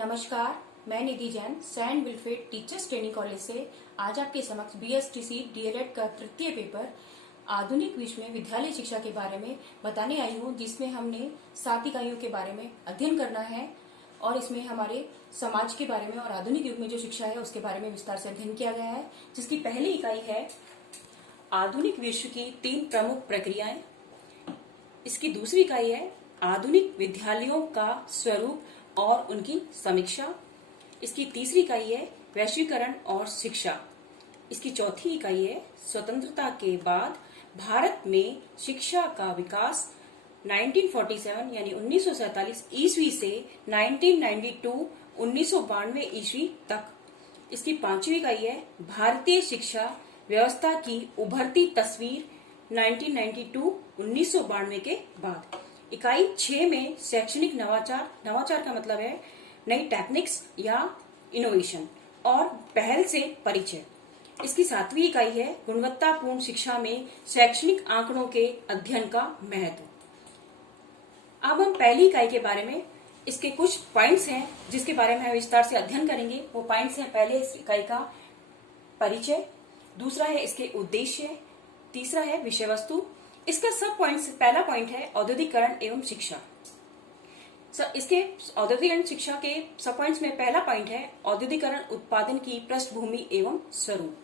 नमस्कार, मैं Nidhi Jain saint Wilfred teachers training college से आज आपके समक्ष बीएसटीसी डीएलएड का तृतीय पेपर आधुनिक विश्व में विद्यालय शिक्षा के बारे में बताने आई हूँ, जिसमें हमने 7 इकाइयों के बारे में अध्ययन करना है और इसमें हमारे समाज के बारे में और आधुनिक युग में जो शिक्षा है उसके बारे में विस्तार से अध्ययन किया गया है। जिसकी पहली इकाई है आधुनिक विश्व की 3 प्रमुख प्रक्रियाएं। इसकी दूसरी इकाई है आधुनिक विद्यालयों का स्वरूप और उनकी समीक्षा। इसकी तीसरी इकाई है वैश्वीकरण और शिक्षा। इसकी चौथी इकाई है स्वतंत्रता के बाद भारत में शिक्षा का विकास 1947 यानी 1947 ईस्वी से 1992 ईस्वी तक। इसकी पांचवी इकाई है भारतीय शिक्षा व्यवस्था की उभरती तस्वीर 1992 के बाद। इकाई 6 में शैक्षणिक नवाचार का मतलब है नई टेक्निक्स या इनोवेशन और पहल से परिचय। इसकी 7वीं इकाई है गुणवत्तापूर्ण शिक्षा में शैक्षणिक आंकड़ों के अध्ययन का महत्व। अब हम पहली इकाई के बारे में इसके कुछ पॉइंट्स हैं जिसके बारे में हम विस्तार से अध्ययन करेंगे। वो पॉइंट्स हैं, पहले इस इकाई का परिचय, दूसरा है इसके उद्देश्य, तीसरा है विषय वस्तु। इसका सब पॉइंट्स, पहला पॉइंट है औद्योगिकरण एवं शिक्षा। इसके औद्योगिकरण शिक्षा के सब पॉइंट्स में पहला पॉइंट है औद्योगिकरण उत्पादन की पृष्ठभूमि एवं स्वरूप।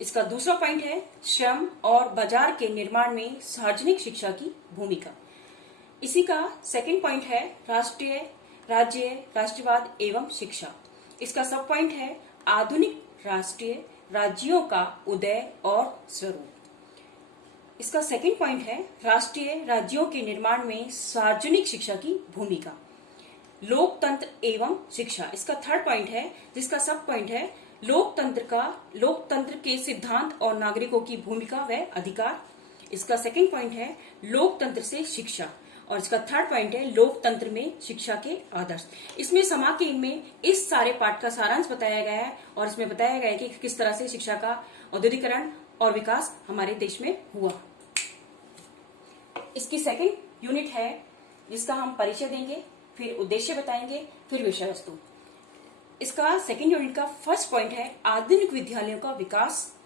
इसका दूसरा पॉइंट है श्रम और बाजार के निर्माण में सार्वजनिक शिक्षा की भूमिका। इसी का सेकंड पॉइंट है राष्ट्रीय राज्य राष्ट्रवाद एवं शिक्षा। इसका सब पॉइंट है आधुनिक राष्ट्रीय राज्यों का उदय और स्वरूप। इसका सेकंड पॉइंट है राष्ट्रीय राज्यों के निर्माण में सार्वजनिक शिक्षा की भूमिका। लोकतंत्र एवं शिक्षा। इसका थर्ड पॉइंट है जिसका सब पॉइंट है लोकतंत्र के सिद्धांत और नागरिकों की भूमिका व अधिकार। इसका सेकंड पॉइंट है लोकतंत्र से शिक्षा और इसका थर्ड पॉइंट है लोकतंत्र में शिक्षा के आदर्श। इसमें समाकेय में इस सारे पाठ का सारांश बताया गया है और इसमें बताया गया है कि किस तरह से शिक्षा का औद्योगिकरण और विकास हमारे देश में हुआ। इसकी सेकंड यूनिट है जिसका हम परिचय देंगे, फिर उद्देश्य बताएंगे, फिर विषय वस्तु। इसका सेकंड यूनिट का फर्स्ट पॉइंट है आधुनिक विद्यालयों का विकास।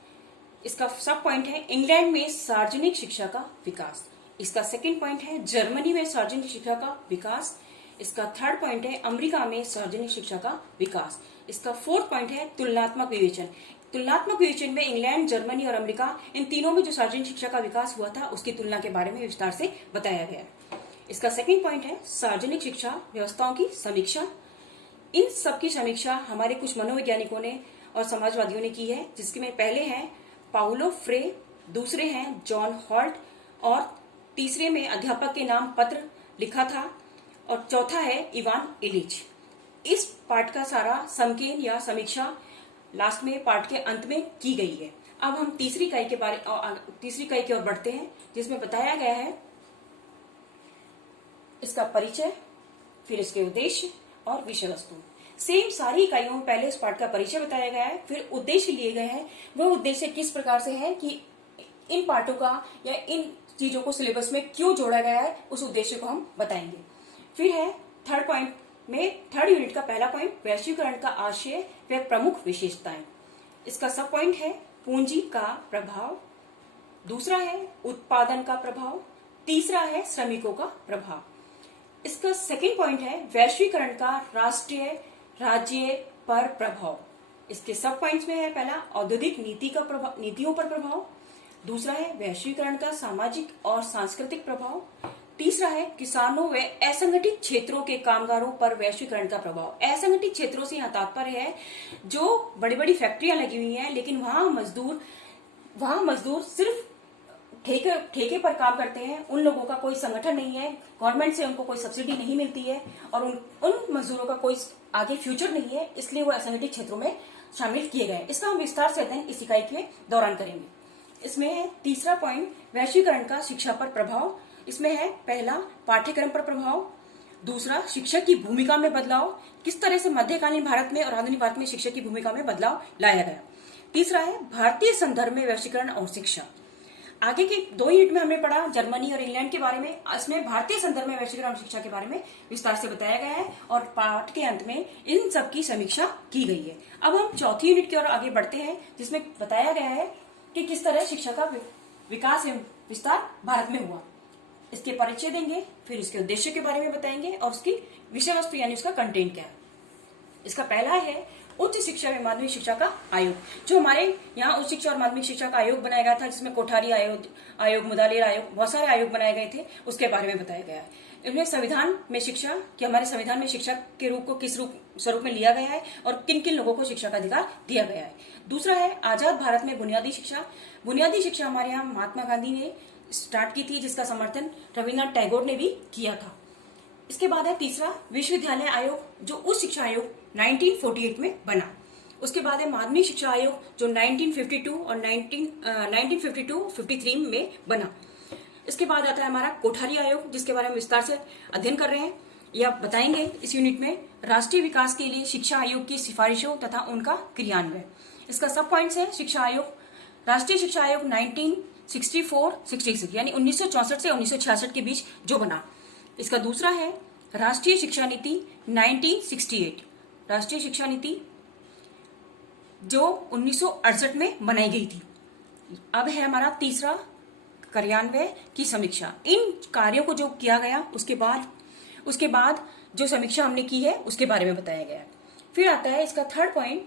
इसका सब पॉइंट है इंग्लैंड में सार्वजनिक शिक्षा का विकास। इसका सेकंड पॉइंट है जर्मनी में सार्वजनिक शिक्षा का विकास। इसका थर्ड पॉइंट है अमेरिका में सार्वजनिक शिक्षा का विकास। इसका फोर्थ पॉइंट है तुलनात्मक विवेचन। तुलनात्मक विवेचन में इंग्लैंड, जर्मनी और अमेरिका, इन तीनों में जो सार्वजनिक शिक्षा का विकास हुआ था उसकी तुलना के बारे में विस्तार से बताया गया। इसका सेकंड पॉइंट है सार्वजनिक शिक्षा व्यवस्थाओं की समीक्षा। इन सब की समीक्षा हमारे कुछ मनोवैज्ञानिकों ने और समाजवादियों ने की है, जिसके में पहले हैं पाउलो फ्रे, दूसरे हैं जॉन हॉल्ट और तीसरे में अध्यापक के नाम पत्र लिखा था और चौथा है इवान इलिच। इस पाठ का सारा संकेन या समीक्षा लास्ट में पाठ के अंत में की गई है। अब हम तीसरी इकाई की ओर बढ़ते हैं, जिसमें बताया गया है इसका परिचय, फिर इसके उद्देश्य और विषय वस्तु। सेम सारी इकाइयों में पहले इस पाठ का परिचय बताया गया है, फिर उद्देश्य लिए गए हैं। वह उद्देश्य किस प्रकार से है कि इन पाठों का या इन चीजों को सिलेबस में क्यों जोड़ा गया है, उस उद्देश्य को हम बताएंगे। फिर है थर्ड पॉइंट में थर्ड यूनिट का पहला पॉइंट वैश्वीकरण का आशय व प्रमुख विशेषताएं। इसका सब पॉइंट है पूंजी का प्रभाव, दूसरा है उत्पादन का प्रभाव, तीसरा है श्रमिकों का प्रभाव। इसका सेकंड पॉइंट है वैश्वीकरण का राष्ट्रीय राज्य पर प्रभाव। इसके सब पॉइंट्स में है पहला औद्योगिक नीतियों पर प्रभाव, दूसरा है वैश्वीकरण का सामाजिक और सांस्कृतिक प्रभाव, तीसरा है किसानों व असंगठित क्षेत्रों के कामगारों पर वैश्वीकरण का प्रभाव। असंगठित क्षेत्रों से यहाँ तात्पर्य है जो बड़ी बड़ी फैक्ट्रियां लगी हुई हैं लेकिन वहां मजदूर सिर्फ ठेके पर काम करते हैं, उन लोगों का कोई संगठन नहीं है, गवर्नमेंट से उनको कोई सब्सिडी नहीं मिलती है और उन मजदूरों का कोई आगे फ्यूचर नहीं है, इसलिए वो असंगठित क्षेत्रों में शामिल किए गए। इसका हम विस्तार से अध्ययन इस इकाई के दौरान करेंगे। इसमें है तीसरा पॉइंट वैश्वीकरण का शिक्षा पर प्रभाव। इसमें है पहला पाठ्यक्रम पर प्रभाव, दूसरा शिक्षक की भूमिका में बदलाव, किस तरह से मध्यकालीन भारत में और आधुनिक भारत में शिक्षक की भूमिका में बदलाव लाया गया, तीसरा है भारतीय संदर्भ में वैश्वीकरण और शिक्षा। आगे के 2 यूनिट में हमने पढ़ा जर्मनी और इंग्लैंड के बारे में। इसमें भारतीय संदर्भ में वैश्विक ग्रामीण शिक्षा के बारे में विस्तार से बताया गया है और पाठ के अंत में इन सब की समीक्षा की गई है। अब हम चौथी यूनिट की ओर आगे बढ़ते हैं, जिसमें बताया गया है कि किस तरह शिक्षा का विकास एवं विस्तार भारत में हुआ। इसके परिचय देंगे, फिर इसके उद्देश्य के बारे में बताएंगे और उसकी विषय वस्तु यानी उसका कंटेंट क्या है। इसका पहला है उच्च शिक्षा एवं माध्यमिक शिक्षा का आयोग। जो हमारे यहाँ उच्च शिक्षा और माध्यमिक शिक्षा का आयोग बनाया गया था, जिसमें कोठारी आयोग, मुदालिर आयोग, बहुत सारे आयोग बनाए गए थे, उसके बारे में बताया गया है। इसमें संविधान में शिक्षा कि हमारे संविधान में शिक्षा के रूप को किस स्वरूप में लिया गया है और किन किन लोगों को शिक्षा का अधिकार दिया गया है। दूसरा है आजाद भारत में बुनियादी शिक्षा। बुनियादी शिक्षा हमारे यहाँ महात्मा गांधी ने स्टार्ट की थी, जिसका समर्थन रविन्द्रनाथ टैगोर ने भी किया था। इसके बाद है तीसरा विश्वविद्यालय आयोग, जो उच्च शिक्षा आयोग 1948 में बना। उसके बाद है माध्यमिक शिक्षा आयोग, जो 1952 और 1952-53 में बना। इसके बाद आता है हमारा कोठारी आयोग, जिसके बारे में विस्तार से अध्ययन कर रहे हैं या बताएंगे इस यूनिट में। राष्ट्रीय विकास के लिए शिक्षा आयोग की सिफारिशों तथा उनका क्रियान्वयन। इसका सब पॉइंट्स है शिक्षा आयोग, राष्ट्रीय शिक्षा आयोग 1964-66 यानी 1964 से 1966 के बीच जो बना। इसका दूसरा है राष्ट्रीय शिक्षा नीति 1968, राष्ट्रीय शिक्षा नीति जो 1968 में बनाई गई थी। अब है हमारा तीसरा कार्यान्वयन की समीक्षा। इन कार्यों को जो किया गया उसके बाद जो समीक्षा हमने की है उसके बारे में बताया गया है। फिर आता है इसका थर्ड पॉइंट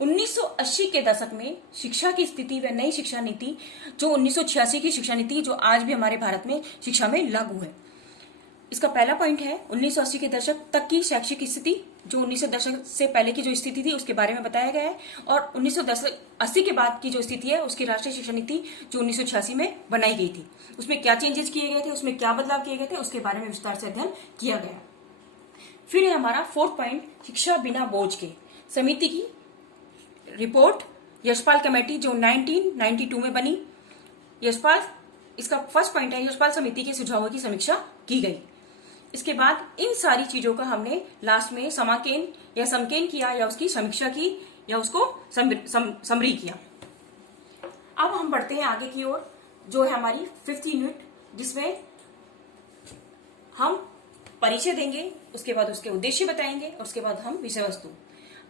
1980 के दशक में शिक्षा की स्थिति व नई शिक्षा नीति, जो 1986 की शिक्षा नीति जो आज भी हमारे भारत में शिक्षा में लागू है। इसका पहला पॉइंट है 1980 के दशक तक की शैक्षिक स्थिति, जो 1900 दशक से पहले की जो स्थिति थी उसके बारे में बताया गया है, और 1980 के बाद की जो स्थिति है उसकी राष्ट्रीय शिक्षा नीति जो 1986 में बनाई गई थी, उसमें क्या चेंजेस किए गए थे, उसमें क्या बदलाव किए गए थे, उसके बारे में विस्तार से अध्ययन किया गया। फिर है हमारा फोर्थ पॉइंट शिक्षा बिना बोझ के समिति की रिपोर्ट, यशपाल कमेटी जो 1992 में बनी। यशपाल, इसका फर्स्ट पॉइंट है यशपाल समिति के सुझावों की समीक्षा की गई। इसके बाद इन सारी चीजों का हमने लास्ट में समाकेन या समकेन किया या उसकी समीक्षा की या उसको समरी किया। अब हम बढ़ते हैं आगे की ओर, जो है हमारी 5th यूनिट, जिसमें हम परिचय देंगे, उसके बाद उसके उद्देश्य बताएंगे और उसके बाद हम विषय वस्तु।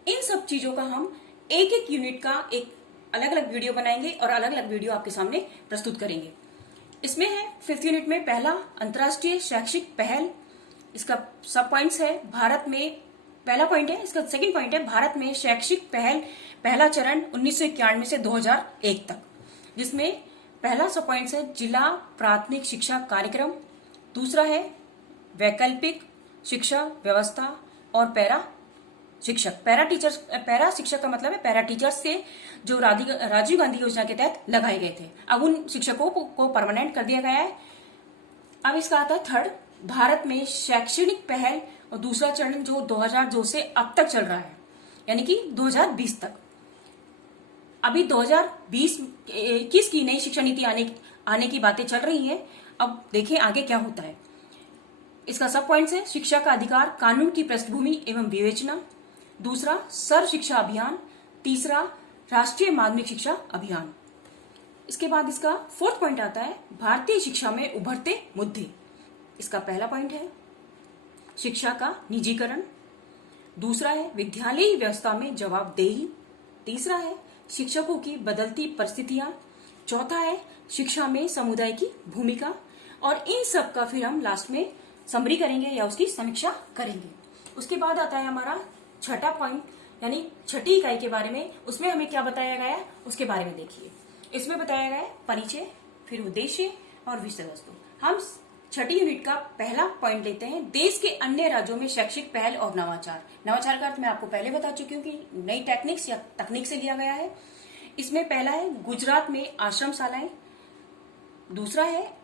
इन सब चीजों का हम एक एक यूनिट का एक अलग अलग वीडियो बनाएंगे और अलग अलग वीडियो आपके सामने प्रस्तुत करेंगे। इसमें है 5th यूनिट में पहला अंतर्राष्ट्रीय शैक्षिक पहल। इसका सब पॉइंट्स है भारत में, पहला पॉइंट है, इसका सेकंड पॉइंट है भारत में शैक्षिक पहल पहला चरण 1991 से 2001 तक, जिसमें पहला सब पॉइंट्स है जिला प्राथमिक शिक्षा कार्यक्रम। दूसरा है वैकल्पिक शिक्षा व्यवस्था और पैरा शिक्षक। पैरा शिक्षक का मतलब है पैरा टीचर्स से जो राजीव गांधी योजना के तहत लगाए गए थे, अब उन शिक्षकों को परमानेंट कर दिया गया है। अब इसका आता है थर्ड भारत में शैक्षणिक पहल और दूसरा चरण जो 2002 से अब तक चल रहा है, यानी कि 2020 तक। अभी 2020-21 की नई शिक्षा नीति आने की बातें चल रही हैं। अब देखें आगे क्या होता है। इसका सब पॉइंट्स है शिक्षा का अधिकार कानून की पृष्ठभूमि एवं विवेचना। दूसरा सर्व शिक्षा अभियान। तीसरा राष्ट्रीय माध्यमिक शिक्षा अभियान। इसके बाद इसका फोर्थ पॉइंट आता है भारतीय शिक्षा में उभरते मुद्दे। इसका पहला पॉइंट है शिक्षा का निजीकरण। दूसरा है विद्यालयी व्यवस्था में जवाबदेही। तीसरा है शिक्षकों की बदलती परिस्थितियां। चौथा है शिक्षा में समुदाय की भूमिका। और इन सब का फिर हम लास्ट में समरी करेंगे या उसकी समीक्षा करेंगे। उसके बाद आता है हमारा छठा पॉइंट, यानी छठी इकाई के बारे में। उसमें हमें क्या बताया गया है उसके बारे में देखिए। इसमें बताया गया है परिचय, फिर उद्देश्य और विषय वस्तु। हम छठी यूनिट का पहला पॉइंट लेते हैं देश के अन्य राज्यों में शैक्षिक पहल और नवाचार। नवाचार का अर्थ मैं आपको पहले बता चुकी हूँ कि नई टेक्निक्स या तकनीक से लिया गया है। इसमें पहला है गुजरात में आश्रम शालाएं। दूसरा है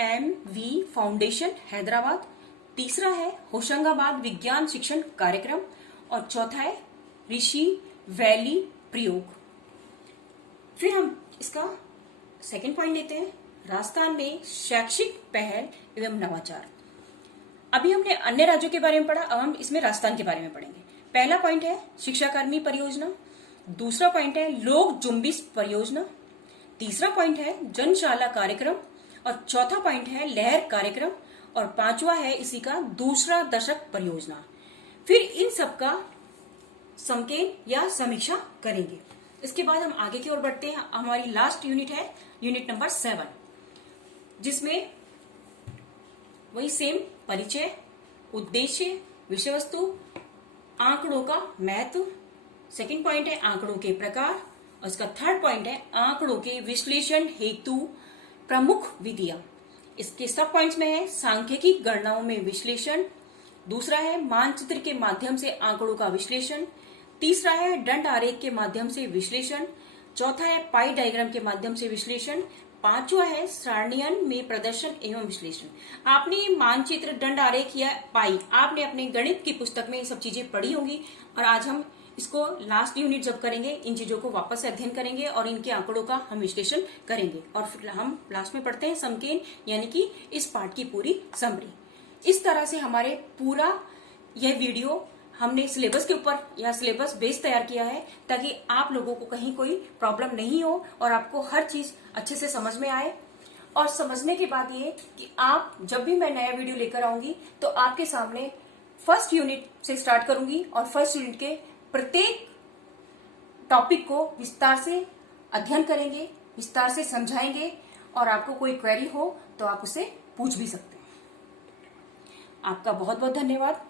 MV फाउंडेशन हैदराबाद। तीसरा है होशंगाबाद विज्ञान शिक्षण कार्यक्रम। और चौथा है ऋषि वैली प्रयोग। फिर हम इसका सेकंड पॉइंट लेते हैं राजस्थान में शैक्षिक पहल एवं नवाचार। अभी हमने अन्य राज्यों के बारे में पढ़ा, अब हम इसमें राजस्थान के बारे में पढ़ेंगे। पहला पॉइंट है शिक्षाकर्मी परियोजना। दूसरा पॉइंट है लोक जुम्बिश परियोजना। तीसरा पॉइंट है जनशाला कार्यक्रम, और चौथा पॉइंट है लहर कार्यक्रम, और पांचवा है इसी का दूसरा दशक परियोजना। फिर इन सब का संकेन या समीक्षा करेंगे। इसके बाद हम आगे की ओर बढ़ते हैं। हमारी लास्ट यूनिट है यूनिट नंबर 7, जिसमें वही सेम परिचय, उद्देश्य, विषय वस्तु, आंकड़ों का महत्व। सेकंड पॉइंट है आंकड़ों के प्रकार, और इसका थर्ड पॉइंट है आंकड़ों के विश्लेषण हेतु प्रमुख विधियां। इसके सब पॉइंट्स में है सांख्यिकी गणनाओं में विश्लेषण, दूसरा है मानचित्र के माध्यम से आंकड़ों का विश्लेषण, तीसरा है दंड आरेख के माध्यम से विश्लेषण, चौथा है पाई डायग्राम के माध्यम से विश्लेषण, पांचवा है सारणियन में प्रदर्शन एवं विश्लेषण। आपने मानचित्र, दंड आरेख या पाई आपने अपने गणित की पुस्तक में ये सब चीजें पढ़ी होंगी, और आज हम इसको लास्ट यूनिट जब करेंगे इन चीजों को वापस से अध्ययन करेंगे और इनके आंकड़ों का हम विश्लेषण करेंगे। और फिर हम लास्ट में पढ़ते हैं संकेन, यानी कि इस पाठ की पूरी समरी। इस तरह से हमारे पूरा यह वीडियो हमने सिलेबस के ऊपर या सिलेबस बेस तैयार किया है, ताकि आप लोगों को कहीं कोई प्रॉब्लम नहीं हो और आपको हर चीज अच्छे से समझ में आए। और समझने के बाद ये कि आप जब भी मैं नया वीडियो लेकर आऊंगी तो आपके सामने फर्स्ट यूनिट से स्टार्ट करूंगी और फर्स्ट यूनिट के प्रत्येक टॉपिक को विस्तार से अध्ययन करेंगे, विस्तार से समझाएंगे, और आपको कोई क्वेरी हो तो आप उसे पूछ भी सकते हैं। आपका बहुत बहुत धन्यवाद।